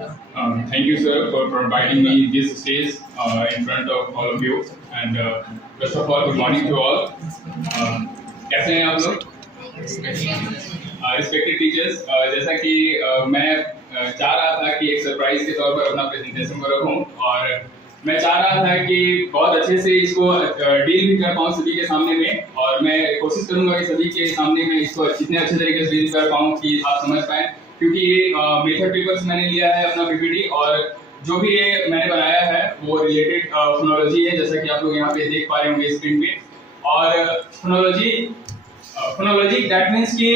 Thank you, sir, for providing me this stage in front of all of you. And first of all, good morning to all. कैसे हैं आप लोग? Respected teachers, जैसा कि मैं चाह रहा था कि एक सरप्राइज के तौर पर अपना प्रेजेंटेशन को रखूं, और मैं चाह रहा था कि बहुत अच्छे से इसको डील भी कर पाऊं सभी के सामने में, और मैं कोशिश करूंगा कि सभी के सामने में इसको इतने अच्छे तरीके से डील कर पाऊं कि आप समझ पाएं, क्योंकि ये मेथड पेपर्स मैंने लिया है अपना पीपीटी, और जो भी ये मैंने बनाया है वो रिलेटेड फोनोलॉजी है, जैसा कि आप लोग यहाँ पे देख पा रहे होंगे स्क्रीन पे। और फोनोलॉजी दैट मीन्स कि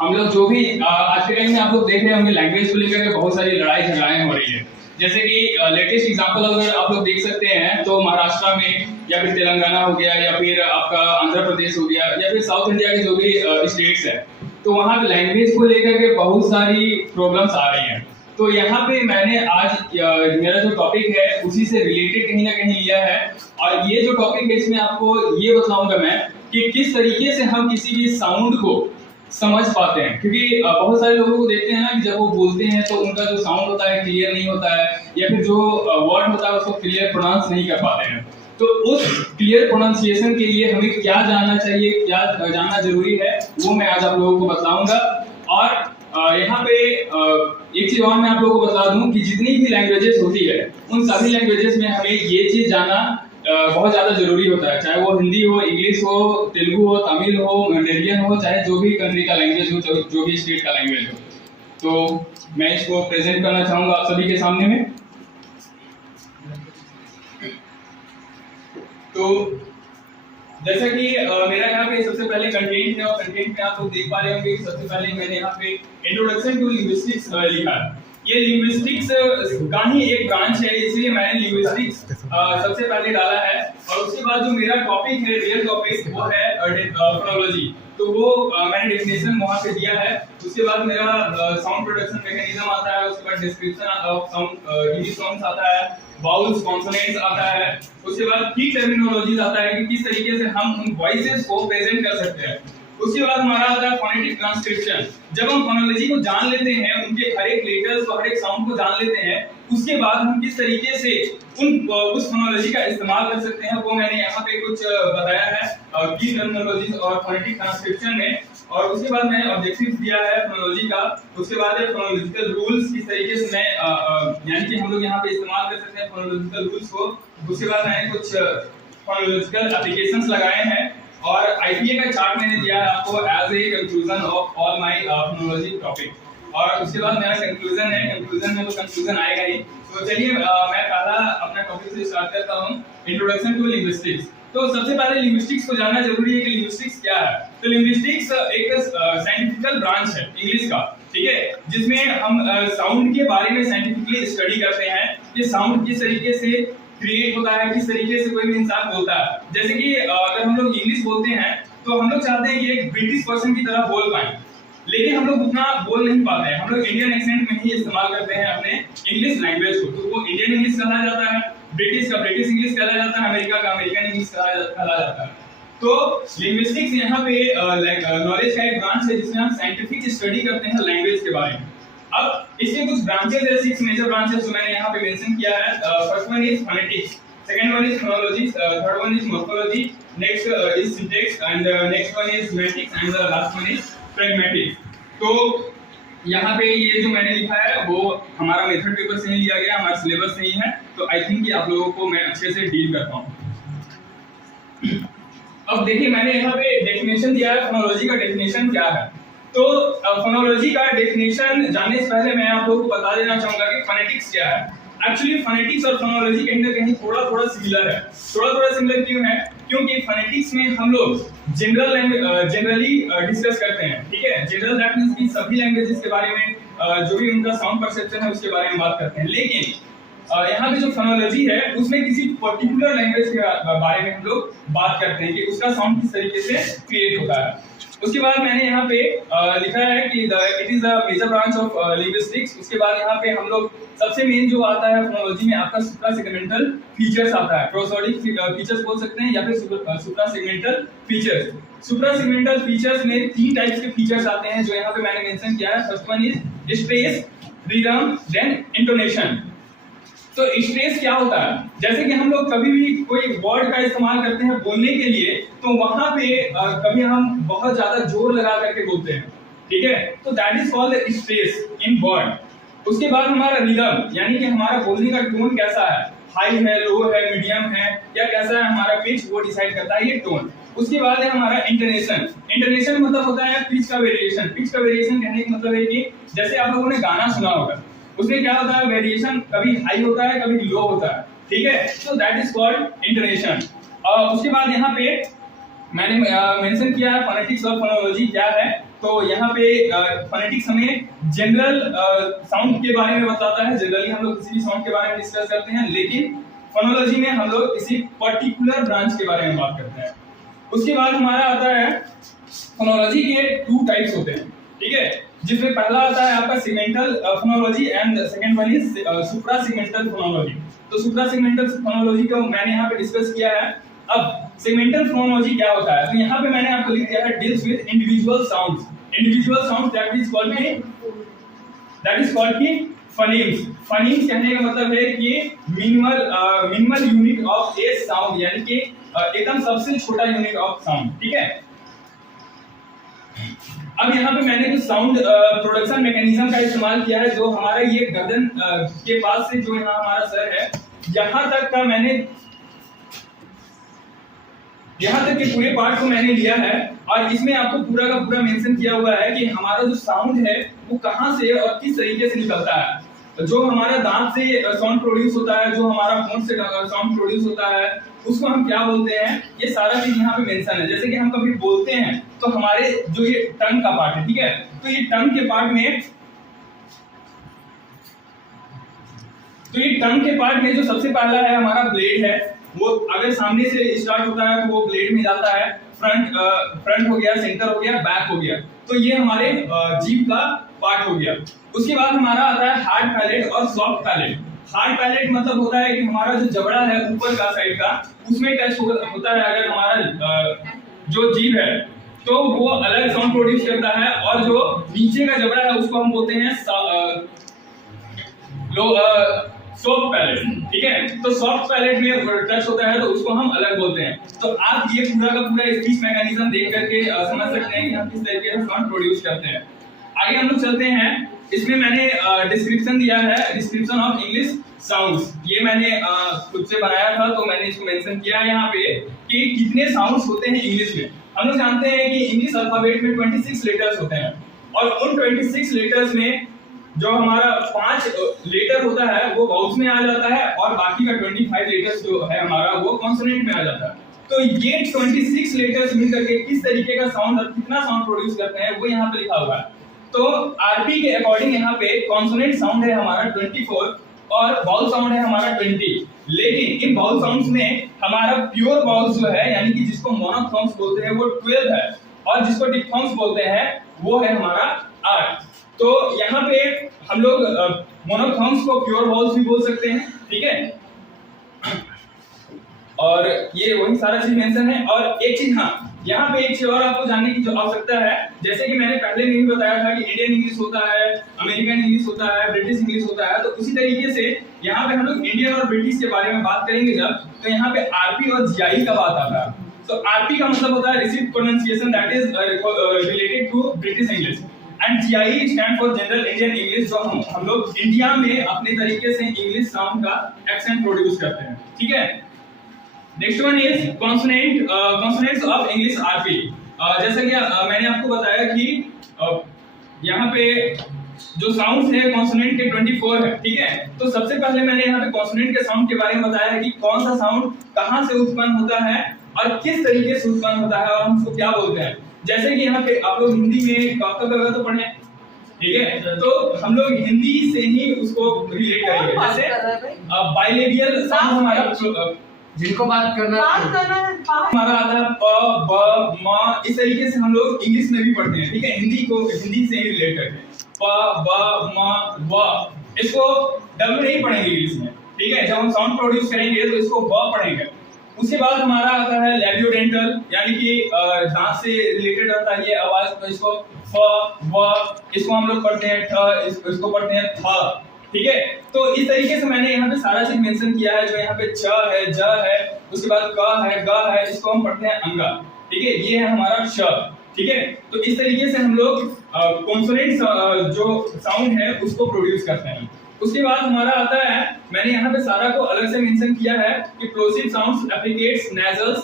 हम लोग जो भी आज के टाइम में आप लोग देख रहे होंगे लैंग्वेज को लेकर के बहुत सारी लड़ाई झगड़ाएं हो रही है। जैसे कि लेटेस्ट एग्जांपल अगर आप लोग देख सकते हैं तो महाराष्ट्र में, या फिर तेलंगाना हो गया, या फिर आपका आंध्र प्रदेश हो गया, या फिर साउथ इंडिया के जो भी स्टेट्स है, तो वहाँ पे लैंग्वेज को लेकर के बहुत सारी प्रॉब्लम्स आ रही हैं। तो यहाँ पे मैंने आज मेरा जो टॉपिक है उसी से रिलेटेड कहीं ना कहीं लिया है, और ये जो टॉपिक है इसमें आपको ये बताऊंगा मैं कि किस तरीके से हम किसी भी साउंड को समझ पाते हैं, क्योंकि बहुत सारे लोगों को देखते हैं ना कि जब वो बोलते हैं तो उनका जो साउंड होता है क्लियर नहीं होता है, या फिर जो वर्ड होता है उसको क्लियर प्रोनाउंस नहीं कर पाते हैं। तो उस क्लियर प्रोनाउंसिएशन के लिए हमें क्या जानना चाहिए, क्या जानना जरूरी है, वो मैं आज आप लोगों को बताऊंगा। और यहाँ पे एक चीज और मैं आप लोगों को बता दूं कि जितनी भी लैंग्वेजेस होती है उन सभी लैंग्वेजेस में हमें ये चीज जानना बहुत ज्यादा जरूरी होता है, चाहे वो हिंदी हो, इंग्लिश हो, तेलुगु हो, तमिल हो, मंडेरियन हो, चाहे जो भी कंट्री का लैंग्वेज हो, जो भी स्टेट का लैंग्वेज हो। तो मैं इसको प्रेजेंट करना चाहूंगा आप सभी के सामने में। तो जैसा कि मेरा यहाँ पे सबसे पहले कंटेंट है, और कंटेंट में आप लोग देख पा रहे होंगे कि सबसे पहले मैंने यहाँ पे इंट्रोडक्शन टू लिंग्विस्टिक्स लिखा है। ये लिंग्विस्टिक्स का ही एक ब्रांच है, इसलिए मैंने लिंग्विस्टिक्स सबसे पहले डाला है। और उसके बाद जो मेरा टॉपिक है, रियल टॉपिक, वो है फोनोलॉजी। तो वो मैंने डेफिनेशन वहाँ पे दिया है। उसके बाद मेरा साउंड प्रोडक्शन मैकेनिज्म आता है, उसके बाद description of sound TV sounds आता है, वाउल्स, कॉन्सोनेंट्स आता है, उसके बाद की टर्मिनोलॉजीज आता है कि किस तरीके से हम उन वॉइसेस को प्रेजेंट कर सकते हैं। उसके बाद हमारा आता है फोनेटिक ट्रांसक्रिप्शन। जब हम फोनोलॉजी को जान लेते हैं, उनके हर एक लेटर्स को, हर एक साउंड को जान लेते हैं, उसके बाद हम किस तरीके से उस फोनोलॉजी का इस्तेमाल कर सकते हैं, वो मैंने यहाँ पे कुछ बताया है की टर्मिनोलॉजीज और फोनेटिक ट्रांसक्रिप्शन में। और उसके बाद मैंने ऑब्जेक्टिव्स दिया है फोनोलॉजी का। उसके बाद है फोनोलॉजिकल रूल्स, किस तरीके से मैं यानी कि हम लोग यहाँ पे इस्तेमाल कर सकते हैं फोनोलॉजिकल रूल्स को। उसके बाद मैंने कुछ फोनोलॉजिकल एप्लीकेशंस लगाए हैं, और आईपीए का चार्ट मैंने दिया है आपको as a conclusion of all my phonology topic. और उसके बाद मेरा कंक्लूजन है, कंक्लूजन में तो कंक्लूजन आएगा ही। तो चलिए मैं पहला अपना टॉपिक से स्टार्ट करता हूं, इंट्रोडक्शन टू लिंग्विस्टिक्स। तो सबसे पहले लिंग्विस्टिक्स को जानना जरूरी है कि लिंग्विस्टिक्स क्या है। तो लिंग्विस्टिक्स एक साइंटिफिकल ब्रांच है इंग्लिश का, ठीक है, जिसमें हम साउंड के बारे में साइंटिफिकली स्टडी करते हैं कि साउंड किस तरीके से क्रिएट होता है, किस तरीके से कोई भी इंसान बोलता है। जैसे कि अगर हम लोग इंग्लिश बोलते हैं तो हम लोग चाहते हैं कि एक ब्रिटिश पर्सन की तरह बोल पाएं, लेकिन हम लोग उतना बोल नहीं पाते हैं। हम लोग इंडियन एक्सेंट में ही इस्तेमाल करते हैं अपने इंग्लिश लैंग्वेज को, तो वो इंडियन इंग्लिश कहा जाता है, ब्रिटिश का ब्रिटिश इंग्लिश कहा जाता है, अमेरिका का अमेरिकन इंग्लिश कहा जाता है। तो लिंग्विस्टिक्स यहाँ पे नॉलेज का एक ब्रांच है जिसमें हम साइंटिफिक स्टडी करते हैं लैंग्वेज के बारे में। अब इसके कुछ ब्रांचेस है, 6 मेजर ब्रांचेस जो मैंने यहाँ पे मेंशन किया है। First one is phonetics, second one is phonology, third one is morphology, next is syntax, and next one is semantics, and the last one is pragmatics. तो यहाँ पे ये जो मैंने लिखा है वो हमारा मेथड पेपर से ही लिया गया, हमारा सिलेबस से ही है। तो आई थिंक कि आप लोगों को मैं अच्छे से डील कर पाऊँ। अब देखिए मैंने यहाँ पे डेफिनेशन दिया है, फोनोलॉजी का डेफिनेशन क्या है। तो फोनोलॉजी का डेफिनेशन जानने से पहले मैं आप लोगों को बता देना चाहूंगा कि फोनेटिक्स क्या है। एक्चुअली फोनेटिक्स और फोनोलॉजी कहीं ना कहीं थोड़ा सिमिलर है। थोड़ा सिमिलर क्यों है? क्योंकि फोनेटिक्स में हम लोग जनरली डिस्कस करते हैं, ठीक है। जनरल दैट मींस कि सभी लैंग्वेजेस के बारे में जो भी उनका साउंड परसेप्शन है उसके बारे में बात करते हैं। लेकिन यहाँ पे जो फोनोलॉजी है उसमें किसी पर्टिकुलर लैंग्वेज के बारे में हम लोग बात करते हैं कि उसका साउंड किस तरीके से क्रिएट होता है। उसके बाद मैंने यहाँ पे लिखा है कि it is the major branch of linguistics. उसके बाद यहाँ पे हम लोग सबसे मेन जो आता है फोनोलॉजी में आपका सुप्रासेगमेंटल फीचर्स आता है, प्रोसोडिक फीचर्स बोल सकते हैं या फिर सुप्रासेगमेंटल फीचर्स। सुप्रासेगमेंटल फीचर्स में 3 टाइप्स के फीचर्स आते हैं जो यहाँ पे मैंने मेंशन किया है। First one is space, rhythm, then intonation. तो स्ट्रेस क्या होता है, जैसे कि हम लोग कभी भी कोई वर्ड का इस्तेमाल करते हैं बोलने के लिए, तो वहां पे कभी हम बहुत ज्यादा जोर लगा करके बोलते हैं, ठीक है, तो that is called stress in word. उसके बाद हमारा रिदम, यानी कि हमारा बोलने का टोन कैसा है, हाई है, लो है, मीडियम है, या कैसा है हमारा पिच, वो डिसाइड करता है ये टोन। उसके बाद है हमारा इंटोनेशन। इंटोनेशन मतलब होता है पिच का वेरिएशन। पिच का वेरिएशन कहने का मतलब है कि जैसे आप लोगों ने गाना सुना होगा, उसमें क्या होता है, वेरिएशन कभी हाई होता है, कभी लो होता है, ठीक है, तो दैट इज कॉल्ड इंटोनेशन। उसके बाद यहाँ पे मैंने मेंशन किया है फोनेटिक्स और फोनोलॉजी क्या है। तो यहाँ पे फोनेटिक्स हमें जनरल साउंड के बारे में बताता है, जनरली हम लोग किसी भी साउंड के बारे में डिस्कस करते हैं, लेकिन फोनोलॉजी में हम लोग किसी पर्टिकुलर ब्रांच के बारे में बात करते हैं। उसके बाद हमारा आता है फोनोलॉजी के 2 टाइप्स होते हैं, ठीक है, जिसमें पहला आता है आपका segmental phonology and second one is supra segmental phonology. तो सुप्रा सेगमेंटल फोनोलॉजी को मैंने यहाँ पे डिस्कस किया है। अब सेगमेंटल फोनोलॉजी क्या होता है, तो यहाँ पे मैंने आपको लिख दिया है deals with individual sounds, individual sounds that is called की फनीम्स। फनीम्स कहने का मतलब है कि minimal unit of A sound, यानी कि एकदम सबसे छोटा यूनिट ऑफ साउंड, ठीक है। अब यहाँ पे मैंने कुछ साउंड प्रोडक्शन मैकेनिज्म का इस्तेमाल किया है, जो हमारा ये गर्दन के पास से जो यहाँ हमारा सर है, यहाँ तक का मैंने, यहाँ तक के पूरे पार्ट को मैंने लिया है, और इसमें आपको पूरा का पूरा मेंशन किया हुआ है कि हमारा जो साउंड है वो कहाँ से और किस तरीके से निकलता है। जो हमारा दांत से साउंड प्रोड्यूस होता है, जो हमारा होंठ से साउंड प्रोड्यूस होता है, उसको हम क्या बोलते हैं, ये सारा चीज यहाँ पे मेंशन है। जैसे कि हम कभी बोलते हैं तो हमारे जो ये टंग का पार्ट है, ठीक है, तो ये टंग के पार्ट में जो सबसे पहला है हमारा ब्लेड है, वो अगर सामने से स्टार्ट होता है तो वो ब्लेड में जाता है, फ्रंट हो गया, सेंटर हो गया, बैक हो गया, तो ये हमारे जीभ का पार्ट हो गया। उसके बाद हमारा आता है हार्ड पैलेट और सॉफ्ट पैलेट। हार्ड पैलेट मतलब होता है कि हमारा जो जबड़ा है ऊपर का साइड का, उसमें टच होता है अगर हमारा जो जीभ है, तो वो अलग साउंड प्रोड्यूस करता है, और जो नीचे का जबड़ा है उसको हम बोलते हैं सॉफ्ट पैलेट, ठीक है। तो सॉफ्ट पैलेट में टच होता है तो उसको हम अलग बोलते हैं। तो आप ये पूरा का पूरा स्पीच मैकेनिज्म देख करके समझ सकते हैं कि हम किस तरीके से साउंड प्रोड्यूस करते हैं। आगे हम लोग चलते हैं, इसमें मैंने डिस्क्रिप्शन दिया है, डिस्क्रिप्शन ऑफ इंग्लिश साउंड्स। ये मैंने खुद से बनाया था, तो मैंने इसको मेंशन किया है यहाँ पे कि कितने साउंड्स होते हैं इंग्लिश में। हम लोग जानते हैं कि इंग्लिश अल्फाबेट में 26 लेटर्स होते हैं, और उन 26 लेटर्स में जो हमारा 5 लेटर होता है वो वाउल्स में आ जाता है, और बाकी का 25 लेटर्स जो है हमारा वो कॉन्सोनेंट में आ जाता है। तो ये 26 लेटर्स मिलकर के किस तरीके का साउंड और कितना साउंड प्रोड्यूस करते हैं वो यहाँ पे लिखा हुआ है। तो आरपी के अकॉर्डिंग यहाँ पे कॉन्सोनेंट साउंड है हमारा 24 और वाउल साउंड है हमारा 20। लेकिन इन वाउल साउंड्स में हमारा प्योर वाउल्स जो है, यानी कि जिसको मोनोथॉर्म्स बोलते हैं, वो 12 है, और जिसको डिप्थॉर्म्स बोलते हैं वो है हमारा 8। तो यहाँ पे हम लोग मोनोथॉर्म्स को प्योर वाउल्स भी बोल सकते हैं, ठीक है। और ये वही सारा चीज मेंशन है। और एक चीज, हाँ, यहाँ पे एक चीज और आपको जानने की जो आवश्यकता है, जैसे कि मैंने पहले में भी बताया था कि इंडियन इंग्लिश होता है, अमेरिकन इंग्लिश होता है, ब्रिटिश इंग्लिश होता है, तो उसी तरीके से यहाँ पे हम लोग इंडियन और ब्रिटिश के बारे में बात करेंगे जब, तो यहाँ पे आरपी और जीआई का बात आता है। तो आरपी का मतलब होता है received pronunciation, that is related to British English, and GI stand for general Indian English, जो हम लोग इंडिया में अपने तरीके से इंग्लिश साउंड का एक्सेंट प्रोड्यूस करते हैं, ठीक है। Next one is consonants of English RP. जैसा कि मैंने आपको बताया कि यहाँ पे जो साउंड्स है कॉन्सोनेंट के 24 है, ठीक है। तो सबसे पहले मैंने यहाँ पे कॉन्सोनेंट के साउंड के बारे में बताया है कि कौन सा साउंड कहाँ से उत्पन्न होता है और किस तरीके से उत्पन्न होता है और हम उसको क्या बोलते हैं। जैसे कि यहाँ पे आप लोग हिंदी में क ख तो पढ़े, ठीक है, तो हम लोग हिंदी से ही उसको रिलेट करेंगे। जैसे बाइलेबियल साउंड हमारा, जिनको बात करना हमारा आता है प ब म, इस तरीके से हम लोग इंग्लिश में भी पढ़ते हैं, ठीक है, हिंदी को हिंदी से ही रिलेट करते हैं। प ब म व, इसको डब्ल्यू नहीं पढ़ेंगे इंग्लिश में, ठीक है। जब हम साउंड प्रोड्यूस करेंगे तो इसको व पढ़ेंगे, उसके बाद हमारा आता है लैबियोडेंटल, यानी कि दांत से रिलेटेड रहता है ये आवाज। तो इसको फ व, इसको हम लोग पढ़ते हैं ठ, इसको पढ़ते हैं थ, ठीक है। तो इस तरीके से मैंने यहाँ पे सारा चीज मेंशन किया है। जो यहाँ पे च है, ज है, उसके बाद क है, ग है, इसको हम पढ़ते हैं अंगा, ठीक है। ये है हमारा श, ठीक है। तो इस तरीके से हम लोग कॉन्सोनेंट जो साउंड है उसको प्रोड्यूस करते हैं। उसके बाद हमारा आता है, मैंने यहाँ पे सारा को अलग से मेंशन किया है कि plosive sounds, affricates, nasals,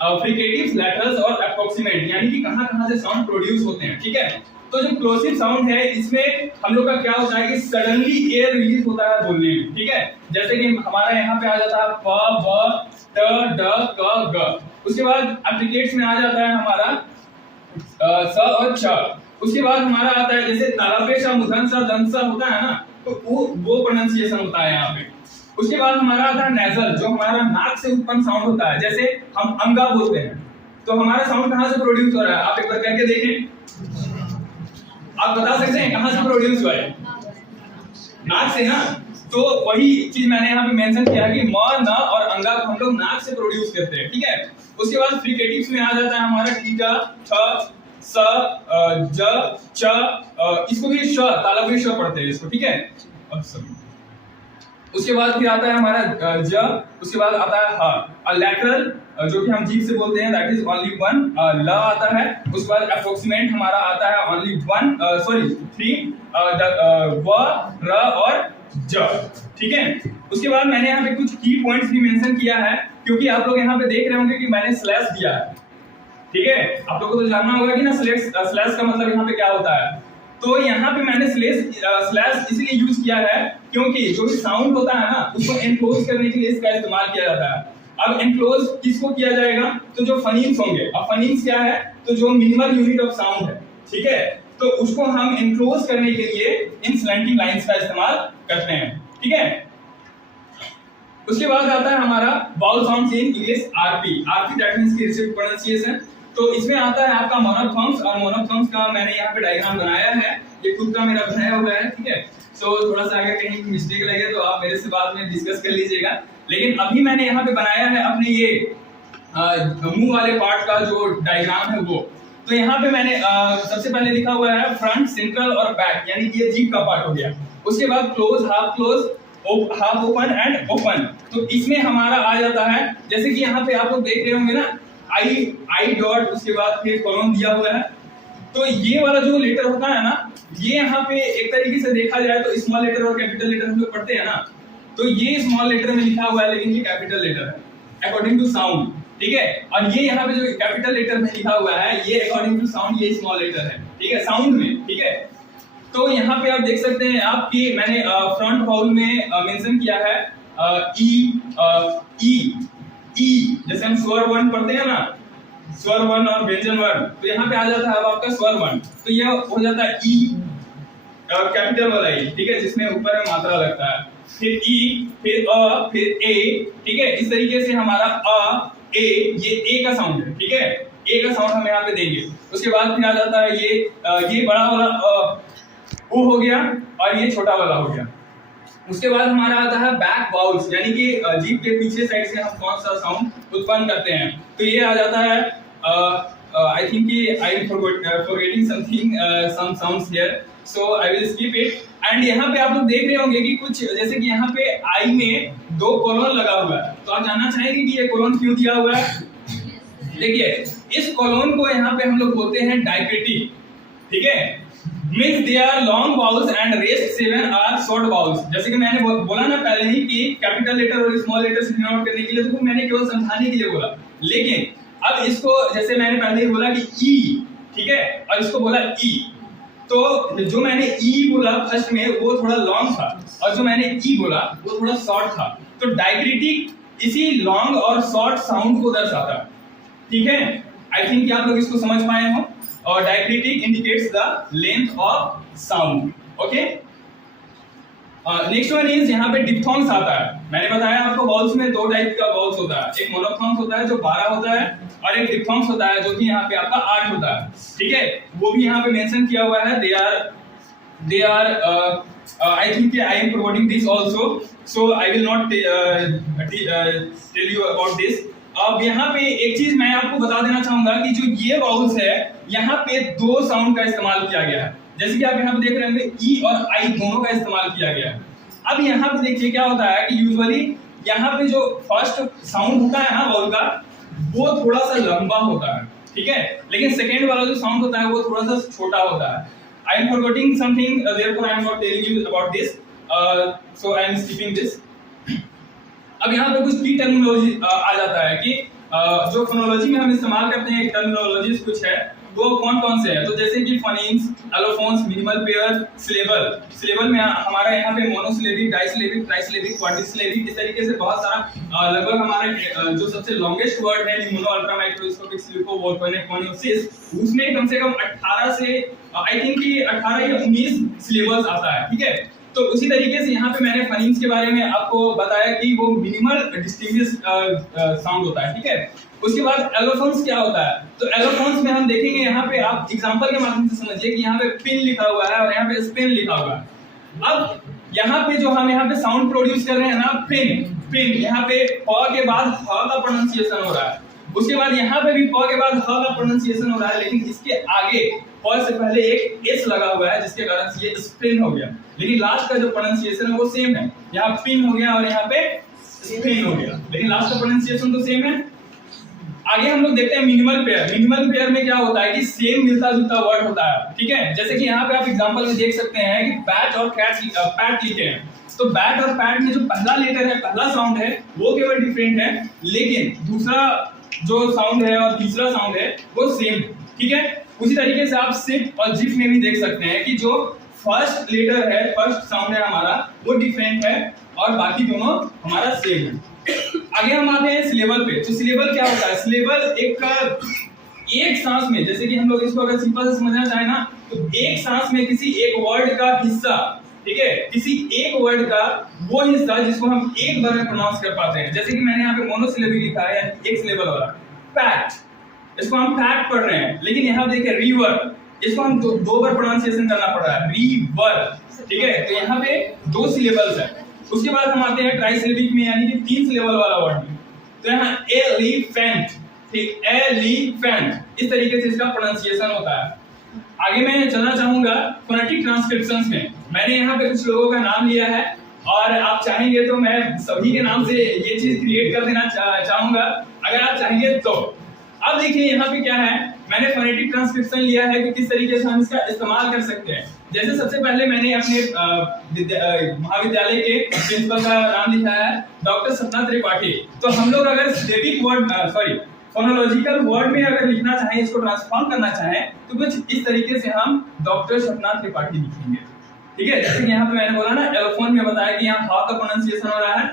fricatives, laterals और अप्रोक्सीमेट, यानी कि कहां-कहां से साउंड प्रोड्यूस होते हैं, ठीक है। तो जो प्लोसिव साउंड है इसमें हम लोग का क्या होता है कि सडनली एयर रिलीज होता है बोलने में, ठीक है। जैसे कि हमारा यहाँ पे आ जाता है प, ब, ट, ड, क, ग। उसके बाद एप्लीकेट्स में आ जाता है हमारा स और च। उसके बाद हमारा आता है जैसे तालव्य सा, मुधन सा, दंत सा होता है ना, तो वो प्रोनाउंसिएशन होता है यहाँ पे। उसके बाद हमारा आता है नेजल, जो हमारा नाक से उत्पन्न साउंड होता है। जैसे हम अंगा बोलते हैं तो हमारा साउंड कहां से प्रोड्यूस हो रहा है, आप एक बार करके देखें। आप बता सकते हैं कहां से प्रोड्यूस हुआ है? नाक से ना। तो वही चीज मैंने यहाँ पे मेंशन किया है कि म, न और अंगा को हम लोग नाक से प्रोड्यूस करते हैं, ठीक है। उसके बाद फ्रिकेटिव्स में आ जाता है हमारा टीटा, ठ, स, ज, च, इसको भी श, तालव्य श पढ़ते हैं इसको, ठीक है। उसके बाद फिर आता है हमारा ज, उसके बाद आता है ह। और लैटरल जो कि हम जीभ से बोलते हैं, दैट इज ओनली वन, ल आता है। उसके बाद अप्रोक्सीमेट हमारा आता है ओनली वन, सॉरी 3, व, र और ज, ठीक है। उसके बाद मैंने यहाँ पे कुछ की पॉइंट्स भी मेंशन किया है, क्योंकि आप लोग यहाँ पे देख रहे होंगे कि मैंने स्लैश दिया है, ठीक है। आप लोगों को तो जानना होगा कि ना स्लैश का मतलब यहाँ पे क्या होता है। तो यहाँ पे मैंने स्लैश इसलिए यूज किया है क्योंकि जो भी साउंड होता है ना उसको एनक्लोज करने के लिए इसका इस्तेमाल किया जाता है। अब एनक्लोज किसको किया जाएगा, तो जो फनीम्स होंगे। अब फनीम्स क्या है, तो जो मिनिमल यूनिट ऑफ साउंड है, ठीक है, तो उसको हम एनक्लोज करने के लिए इन स्लैंटिंग लाइंस का इस्तेमाल करते हैं, ठीक है। उसके बाद आता है हमारा vowel sounds in English, RP. RP that means की रिसीव्ड प्रोनाउंसिएशन। तो इसमें आता है आपका मोनोफथॉन्ग्स, और मोनोफथॉन्ग्स का मैंने यहाँ पे डायग्राम बनाया है, ये खुद का मेरा बनाया हुआ है, ठीक है। तो थोड़ा सा अगर कहीं मिस्टेक लगे तो आप मेरे से बाद में डिस्कस कर लीजिएगा। लेकिन अभी मैंने यहाँ पे बनाया है अपने ये मुंह वाले पार्ट का जो डायग्राम है वो। तो यहाँ पे मैंने सबसे पहले लिखा हुआ है फ्रंट, सेंट्रल और बैक, यानी कि ये जीभ का पार्ट हो गया। उसके बाद close, half close, half open and open. तो इसमें हमारा आ जाता है, जैसे कि यहाँ पे आप लोग देख रहे होंगे ना, आई डॉट, उसके बाद फिर कोलन दिया हुआ है। तो ये वाला जो लेटर होता है ना, ये यहाँ पे एक तरीके से देखा जाए तो स्मॉल लेटर और कैपिटल लेटर हम लोग पढ़ते हैं ना, तो ये स्मॉल लेटर में लिखा हुआ है लेकिन ये कैपिटल लेटर है अकॉर्डिंग टू साउंड, ठीक है। और ये यहाँ पे जो कैपिटल लेटर में लिखा हुआ है ये अकॉर्डिंग टू साउंड ये स्मॉल लेटर है, ठीक है, साउंड में, ठीक है। तो यहाँ पे आप देख सकते हैं आपकी मैंने फ्रंट वाउल में मेंशन किया है ई, जैसे हम स्वर वर्ण पढ़ते हैं ना, स्वर वर्ण और व्यंजन वर्ण, तो यहाँ पे आ जाता है अब आपका स्वर वर्ण। तो यह हो जाता है ई, कैपिटल वाला ई, ठीक है, जिसमें ऊपर में मात्रा लगता है, फिर ई, फिर अ, फिर ए, ठीक है। इस तरीके से हमारा अ, ए, ये ए का साउंड है, ठीक है, ए का साउंड हम यहाँ पे देंगे। उसके बाद फिर आ जाता है ये बड़ा वाला ओ हो गया और ये छोटा वाला हो गया। उसके बाद हमारा आता है बैक वाउल्स, यानी कि जीभ के पीछे साइड से हम कौन सा साउंड उत्पन्न करते हैं। तो ये आ जाता है आई थिंक कि I am forgetting something, some sounds here, so I will skip it. And यहाँ पे आप लोग देख रहे होंगे कि कुछ जैसे कि यहाँ पे आई में 2 कोलन लगा हुआ है, तो आप जानना चाहेंगे कि ये कोलन क्यों दिया हुआ है। देखिए इस कोलन को यहाँ पे हम लोग बोलते हैं डायक्रिटिक, ठीक है, means they are long vowels and rest 7 are short vowels. जैसे कि मैंने बोला ना पहले ही कि कैपिटल लेटर और स्मॉल लेटर से डिनोट करने के लिए, तो मैंने केवल समझाने के लिए बोला। लेकिन अब इसको जैसे मैंने पहले ही बोला कि ई, ठीक है, और इसको बोला ई, तो जो मैंने ई बोला फर्स्ट में वो थोड़ा लॉन्ग था और जो मैंने ई बोला वो थोड़ा शॉर्ट था। तो डायक्रिटिक इसी लॉन्ग और शॉर्ट साउंड को दर्शाता है, ठीक है। आई थिंक कि आप लोग इसको समझ पाए हो। और diacritic indicates the length of sound, okay. Next one is यहाँ पे डिप्थोंग्स आता है। मैंने बताया आपको वाउल्स में 2 टाइप का वाउल्स होता है, एक मोनोफथोंग्स होता है जो 12 होता है और एक डिप्थोंग्स होता है जो कि यहाँ पे आपका 8 होता है, ठीक है। वो भी यहाँ पे मेंशन किया हुआ है, they are I think I am promoting this also, so I will not tell you about this. अब यहाँ पे एक चीज मैं आपको बता देना चाहूंगा कि जो ये वाउल्स है यहाँ पे दो साउंड का इस्तेमाल किया गया है। जैसे कि आप यहाँ पे देख रहे होंगे ई और आई दोनों का इस्तेमाल किया गया है। अब यहाँ पे देखिए क्या होता है कि यूजुअली यहाँ पे जो फर्स्ट साउंड होता है ना वाउल का, वो थोड़ा सा लंबा होता है, ठीक है, लेकिन सेकेंड वाला जो साउंड होता है वो थोड़ा सा छोटा होता है। आई am forgetting something, therefore I am not telling you about this, so I am skipping this. अब यहाँ पे कुछ की टर्मिनोलॉजी आ जाता है कि जो फोनोलॉजी में हम इस्तेमाल करते हैं, टर्मिनोलॉजीज कुछ है, वो कौन कौन से हैं। तो जैसे कि phonemes, allophones, minimal pair, syllable. Syllable में हमारा यहाँ पे मोनोसिलेबिक, डाइसिलेबिक, ट्राइसिलेबिक, क्वाड्रिसिलेबिक, इस तरीके से बहुत सारा लगभग हमारा जो सबसे लॉन्गेस्ट वर्ड है निमोनो अल्ट्रा माइक्रोस्कोपिक सिलिको वोल्केनिक मोनोसिस, उसमें कम से कम 18 से आई थिंक कि 18 या 19 सिलेबल्स आता है, ठीक है। तो उसी तरीके से यहाँ पे मैंने फनीम्स के बारे में आपको बताया कि वो मिनिमल डिस्टिंग्विश साउंड होता है, ठीक है। उसके बाद एलोफोन्स क्या होता है, तो एलोफोन्स में हम देखेंगे यहाँ पे, आप एग्जांपल के माध्यम से समझिए कि यहाँ पे पिन लिखा हुआ है और यहाँ पे स्पेन लिखा हुआ है। अब यहाँ पे जो हम यहाँ पे साउंड प्रोड्यूस कर रहे हैं ना, पिन, पिन, यहाँ पे प के बाद ह का प्रोनाउंसिएशन हो रहा है, उसके बाद यहाँ पे भी प के बाद ह का प्रोनाउंसिएशन हो रहा है, लेकिन इसके आगे प से पहले एक एस लगा हुआ है जिसके कारण से ये स्पिन हो गया, लेकिन लास्ट का जो प्रोनाउंसिएशन है वो सेम है। यहाँ पिन हो गया और यहाँ पे स्पिन हो गया, लेकिन लास्ट का प्रोनाउंसिएशन तो सेम है। आगे हम लोग देखते हैं मिनिमल पेयर। मिनिमल पेयर में क्या होता है कि सेम मिलता जुलता वर्ड होता है, ठीक है। जैसे कि यहाँ पे आप एग्जांपल में देख सकते हैं कि बैट और पैट लिखे हैं, तो बैट और पैट में जो पहला लेटर है, पहला साउंड है, वो केवल डिफरेंट है, लेकिन दूसरा जो साउंड है और तीसरा साउंड है वो सेम है, ठीक है। उसी तरीके से आप सिप और जिप में भी देख सकते हैं कि जो फर्स्ट लेटर है, फर्स्ट साउंड है हमारा, वो डिफरेंट है और बाकी दोनों हमारा सेम है। आगे हम आते हैं सिलेबल पे। तो सिलेबल क्या होता है, सिलेबल एक सांस में, जैसे कि हम लोग इसको अगर सिंपल से समझना चाहे ना, तो एक सांस में किसी एक वर्ड का हिस्सा, ठीक है, किसी एक वर्ड का वो हिस्सा जिसको हम एक बार में प्रोनाउंस कर पाते हैं। जैसे कि मैंने यहाँ पे मोनोसिलेबिक लिखा है, एक सिलेबल वाला पैट, इसको हम पैट पढ़ रहे हैं, लेकिन यहाँ देखिए रिवर, इसको हम दो बार प्रोनाउंसिएशन करना पड़ रहा है, रिवर, ठीक है। तो यहाँ पे दो सिलेबल्स है। उसके बाद हम आते हैं ट्राइसिलेबिक में, यानी कि 3 सिलेबल वाला वर्ड में। तो यहाँ एलिफेंट, ठीक, एलिफेंट, इस तरीके से इसका प्रोनाउंसिएशन होता है। आगे मैं चलना चाहूंगा फोनेटिक ट्रांसक्रिप्शंस में। मैंने यहाँ पे कुछ लोगों का नाम लिया है और आप चाहेंगे तो मैं सभी के नाम से ये चीज क्रिएट कर देना चाहूंगा, अगर आप चाहेंगे तो। अब देखिए यहाँ पे क्या है, मैंने फोनेटिक ट्रांसक्रिप्शन लिया है कि किस तरीके से हम इसका इस्तेमाल कर सकते हैं। जैसे सबसे पहले मैंने अपने महाविद्यालय के प्रिंसिपल का नाम लिखा है, डॉक्टर सपना त्रिपाठी। तो हम लोग अगर सिलेबिक वर्ड फोनोलॉजिकल वर्ड में अगर लिखना चाहें, इसको ट्रांसफॉर्म करना चाहें, तो कुछ इस तरीके से हम डॉक्टर सपना त्रिपाठी लिखेंगे, ठीक है। जैसे कि यहाँ पे मैंने बोला ना, एलोफोन में बताया कि यहाँ हा का प्रोनाउंसिएशन हो रहा है,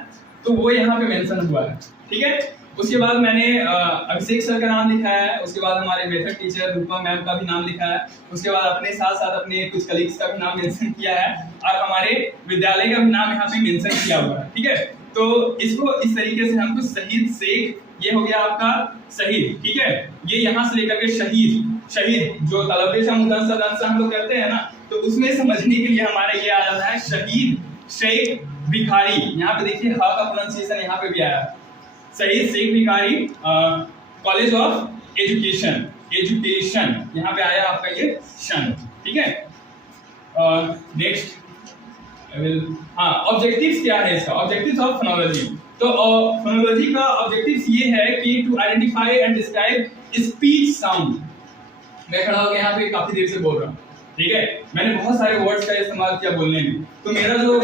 तो वो यहाँ पे मेंशन हुआ है, ठीक है। उसके बाद मैंने अभिषेक सर का नाम लिखा है, उसके बाद हमारे मेथड टीचर रूपा मैम का भी नाम लिखा है, उसके बाद अपने साथ साथ अपने कुछ कलीग्स का भी नाम मेंशन किया है और हमारे विद्यालय का भी नाम यहाँ पे मेंशन किया हुआ है, ठीक है। तो इसको इस तरीके से हमको शहीद शेख, ये हो गया आपका शहीद, ठीक है। ये यहाँ से लेकर के शहीद, शहीद जो तलबे हम लोग करते हैं ना, तो उसमें समझने के लिए हमारा ये आ जाता है शहीद शेख भिखारी। यहाँ पे देखिए हा का प्रोनाउंसिएशन यहाँ पे भी आया, शहीद Sheikh Bhikhari college of education, education यहाँ पे आया आपका ये शन, ठीक है। नेक्स्ट हाँ, ऑब्जेक्टिव्स क्या है इसका, ऑब्जेक्टिव्स ऑफ फोनोलॉजी। तो फोनोलॉजी का ऑब्जेक्टिव्स ये है कि to identify and describe speech sound. मैं खड़ा होकर यहाँ पे काफी देर से बोल रहा हूँ, ठीक है, मैंने बहुत सारे वर्ड्स का इस्तेमाल किया बोलने में, तो मेरा जो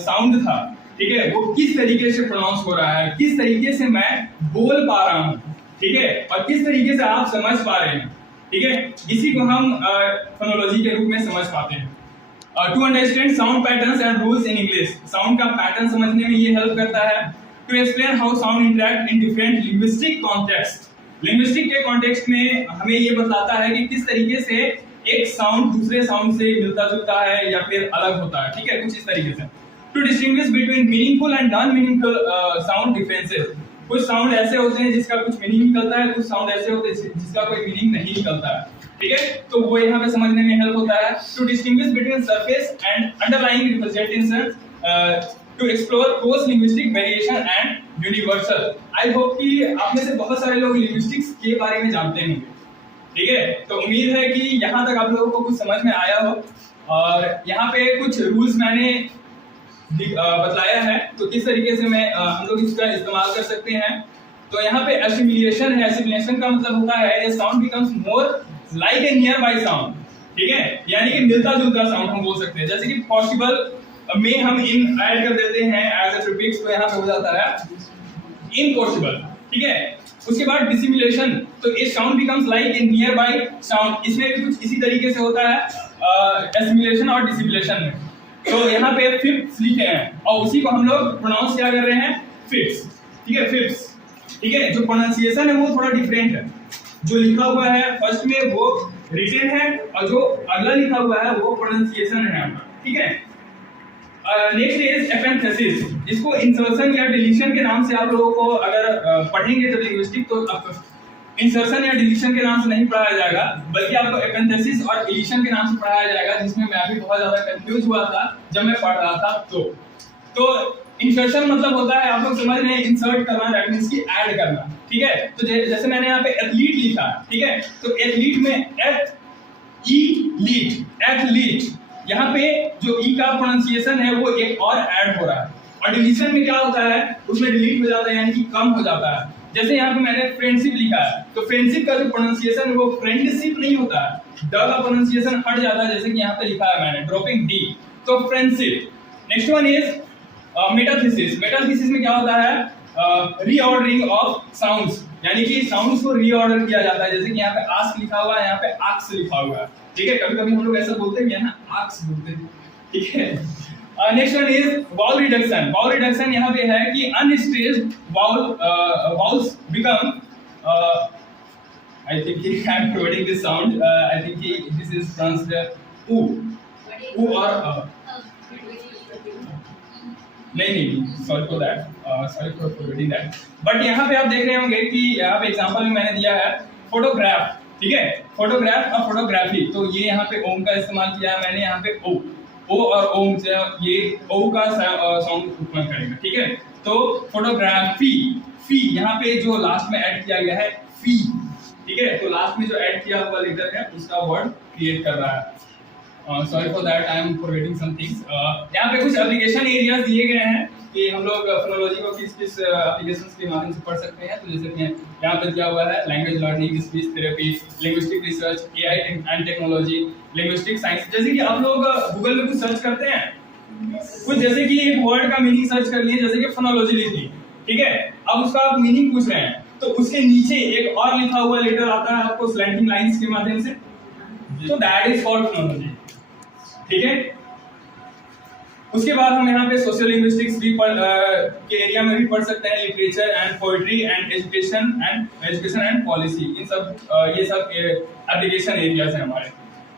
साउंड था, ठीक है, वो किस तरीके से प्रोनाउंस हो रहा है, किस तरीके से मैं बोल पा रहा हूँ, ठीक है, और किस तरीके से आप समझ पा रहे हैं, ठीक है, इसी को हम फोनोलॉजी के रूप में समझ पाते हैं। To understand sound patterns and rules in English, sound का पैटर्न समझने में ये हेल्प करता है। To explain how sound interact in different linguistic context, linguistic के कॉन्टेक्स्ट में हमें ये बताता है कि किस तरीके से एक साउंड दूसरे साउंड से मिलता जुलता है या फिर अलग होता है, ठीक है, कुछ इस तरीके से। To distinguish between meaningful and non meaningful sound differences, कुछ साउंड ऐसे होते हैं जिसका कुछ मीनिंग निकलता है, कुछ साउंड ऐसे होते हैं जिसका कोई मीनिंग नहीं निकलता है, ठीक है, तो वो यहाँ पे समझने में हेल्प होता है। To distinguish between surface and underlying representation to explore cross linguistic variation and universal. I hope कि आप में से बहुत सारे लोग linguistics के बारे में जानते होंगे, ठीक है। तो उम्मीद है कि यहाँ तक आप लोगों को कुछ समझ में आया हो, और यहाँ पे कुछ रूल्स मैंने बतलाया है, तो किस तरीके से हम लोग इसका इस्तेमाल कर सकते हैं। तो यहाँ पे एसिमिलेशन है। एसिमिलेशन का मतलब होता है ये sound becomes more like a near by sound, ठीक है, यानी कि मिलता जुलता साउंड हम बोल सकते हैं। जैसे कि पॉसिबल में हम इन ऐड कर देते हैं एज अ प्रीफिक्स, तो यहाँ पे हो जाता है इम्पॉसिबल, ठीक है। उसके बाद डिसिमिलेशन, तो ये sound becomes like a near by sound, इसमें भी कुछ इसी तरीके से होता है एसिमिलेशन और डिसिमिलेशन में। तो यहाँ पे फिफ्थ लिखे हैं और उसी को हम लोग प्रोनाउंस क्या कर रहे हैं, फिफ्थ, ठीक है, फिफ्थ, ठीक है। जो प्रोनाउंसिएशन है वो थोड़ा डिफरेंट है, जो लिखा हुआ है फर्स्ट में वो रिटेन है और जो अगला लिखा हुआ है वो प्रोनाउंसिएशन है, ठीक है। नेक्स्ट इज एपेंथेसिस, इसको इंसर्शन या डिलीशन के नाम से आप लोगों को अगर पढ़ेंगे तो लिंग्विस्टिक, तो इंसर्शन या डिलीशन के नाम से नहीं पढ़ाया जाएगा, बल्कि आपको एपेंथेसिस और डिलीशन के नाम से पढ़ाया जाएगा, जिसमें मैं भी बहुत ज्यादा कंफ्यूज हुआ था जब मैं पढ़ रहा था। तो इंसर्शन मतलब होता है, आप लोग समझ रहे हैं, इंसर्ट करना, दैट मींस कि ऐड करना, ठीक है। तो जैसे मैंने यहाँ पे एथलीट लिखा, ठीक है, तो एथलीट में एथलीट, यहाँ पे जो ई का प्रोनाउंसिएशन है वो एक और ऐड हो रहा है, और डिलीशन में क्या होता है, उसमें डिलीट हो जाता है, यानी कि कम हो जाता है। जैसे यहाँ पे मैंने फ्रेंडशिप लिखा है, तो फ्रेंडशिप का जो प्रोनाउंसिएशन है वो फ्रेंडशिप नहीं होता है, ड का प्रोनाउंसिएशन हट जाता है, जैसे कि यहाँ पे लिखा है मैंने ड्रॉपिंग डी, तो friendship. Next one is metathesis. Metathesis में क्या होता है, रीऑर्डरिंग ऑफ साउंड्स, यानी कि साउंड्स को रीऑर्डर किया जाता है। जैसे कि यहाँ पे आस्क लिखा हुआ है, यहाँ पे आक्स लिखा हुआ है, ठीक है। कभी कभी हम लोग ऐसा बोलते हैं ना, आक्स बोलते हैं, ठीक है। Next one is vowel reduction. Vowel reduction यहाँ पे है कि unstressed vowels become, I think I am providing this sound. I think this is pronounced u or नहीं, sorry for that, sorry for forgetting that. But यहाँ पे आप देख रहे होंगे कि यहाँ पे एग्जांपल में मैंने दिया है फोटोग्राफ, ठीक है, फोटोग्राफ और फोटोग्राफी, तो ये यहाँ पे ओम का इस्तेमाल किया है मैंने, यहाँ पे ओ और ओम से ये ओ का साउंड उत्पन्न करेगा, ठीक है। तो फोटोग्राफी, फी यहाँ पे जो लास्ट में ऐड किया गया है फी, ठीक है, तो लास्ट में जो ऐड किया हुआ लेटर है उसका वर्ड क्रिएट कर रहा है। Sorry for that, I am forgetting some things. यहाँ पे कुछ एप्लीकेशन एरियाज दिए गए हैं कि हम लोग फोनोलॉजी को किस किस एप्लीकेशंस के माध्यम से पढ़ सकते हैं। तो जैसे कि यहाँ पे दिया हुआ है language learning, speech therapy, linguistic research, AI and technology, linguistic science. जैसे कि आप लोग गूगल में कुछ सर्च करते हैं, कुछ जैसे कि एक वर्ड का मीनिंग सर्च कर लिए, जैसे कि फोनोलॉजी लिख ली, ठीक है, अब उसका आप मीनिंग पूछ रहे हैं, तो उसके नीचे एक और लिखा हुआ लेटर आता है आपको स्लैंटिंग लाइंस के माध्यम से, तो दैट इज कॉल्ड फोनोलॉजी, ठीक है। उसके बाद हम यहाँ पे सोशल लिंग्विस्टिक्स भी के एरिया में भी पढ़ सकते हैं, literature and poetry and education and policy, इन सब ये सब एप्लीकेशन एरियाज हैं हमारे।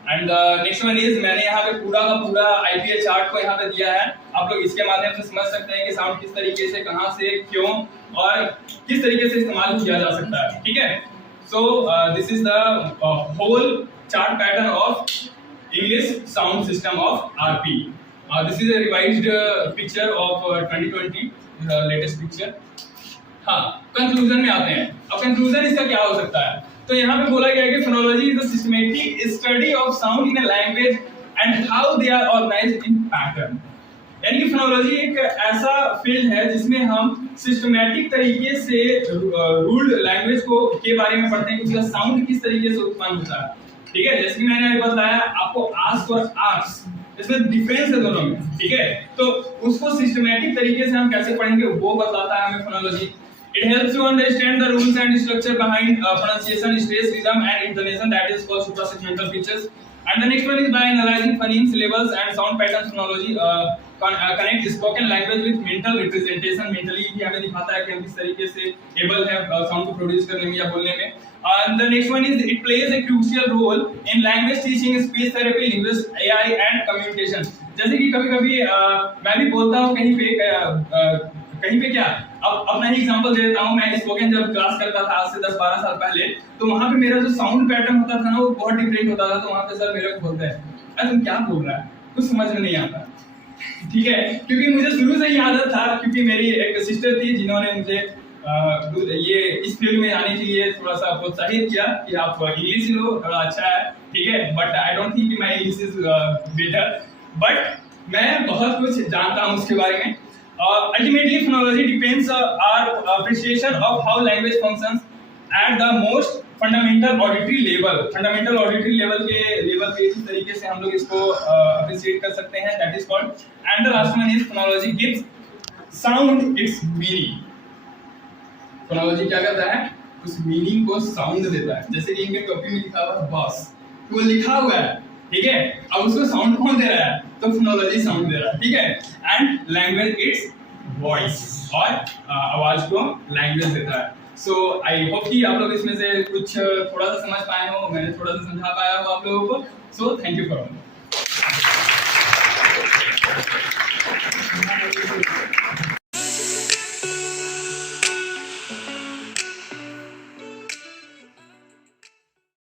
एंड नेक्स्ट वन इज, मैंने यहाँ पे पूरा का पूरा आईपीए चार्ट को यहाँ पे दिया है, आप लोग इसके माध्यम से समझ सकते हैं कि साउंड किस तरीके से, कहाँ से, क्यों और किस तरीके से इस्तेमाल किया जा सकता है, ठीक है। So this is the whole chart pattern of English sound system of RP. This is a revised picture of 2020, latest picture. हाँ, कंक्लूजन में आते हैं। अब कंक्लूजन इसका क्या हो सकता है, तो यहाँ पे बोला गया है कि phonology is the systematic study of sound in a language and how they are organised in pattern. यानी कि फोनोलॉजी एक ऐसा फील्ड है जिसमें हम सिस्टमैटिक तरीके से रूल्ड लैंग्वेज को के बारे में पढ़ते हैं, उसका साउंड किस तरीके से उत्पन्न होता है, ठीक है। जैसे कि मैंने अभी बताया आपको आस्क और आर्क्स, इसमें डिफरेंस है दोनों में, ठीक है। तो उसको सिस्टमैटिक तरीके से हम कैसे पढ़ेंगे वो बताता है हमें phonology. It helps you understand the rules and structure behind pronunciation, stress, rhythm and intonation, that is called suprasegmental features. And the next one is by analysing phonemes, syllables and sound patterns, phonology connect spoken language with mental representation. Mentally भी हमें दिखाता है कि हम किस तरीके से able है साउंड को प्रोड्यूस करने में या बोलने में। And the next one is it plays a crucial role in language teaching, speech therapy, linguistics, AI and communication. जैसे कि कभी-कभी मैं भी बोलता हूँ कहीं पे क्या, अब अपना ही एग्जांपल दे देता हूँ। मैं स्पोकन जब क्लास करता था आज से 10-12 साल पहले, तो वहाँ पे मेरा जो साउंड पैटर्न होता था ना वो बहुत डिफरेंट होता था। तो वहाँ पे सर मेरे को बोलते हैं अरे तुम क्या बोल रहा है, कुछ समझ में नहीं आता, ठीक है, क्योंकि मुझे शुरू से से ही आदत था, क्योंकि मेरी एक सिस्टर थी जिन्होंने मुझे ये इस फील्ड में आने के लिए थोड़ा सा प्रोत्साहित किया कि आप इंग्लिश लो, थोड़ा अच्छा है, ठीक है। But I don't think my English is better, but मैं बहुत कुछ जानता हूँ उसके बारे में। Ultimately phonology depends our appreciation of how language functions at the most fundamental auditory level. Fundamental auditory level पे इस तरीके से हम लोग इसको अप्रिशिएट कर सकते हैं, that is called. And the last one is phonology gives sound it's meaning. Phonology क्या करता है, उस मीनिंग को साउंड देता है। जैसे कि इनके टॉपिक में लिखा हुआ है बॉस, तो वो लिखा हुआ है, ठीक है, अब उसको साउंड कौन दे रहा है, तो फोनोलॉजी साउंड दे रहा है, ठीक है। एंड लैंग्वेज इट्स वॉइस, और आवाज को लैंग्वेज देता है। सो आई होप कि आप लोग इसमें से कुछ थोड़ा सा समझ पाए हो, मैंने थोड़ा सा समझा पाया हो आप लोगों को। So thank you for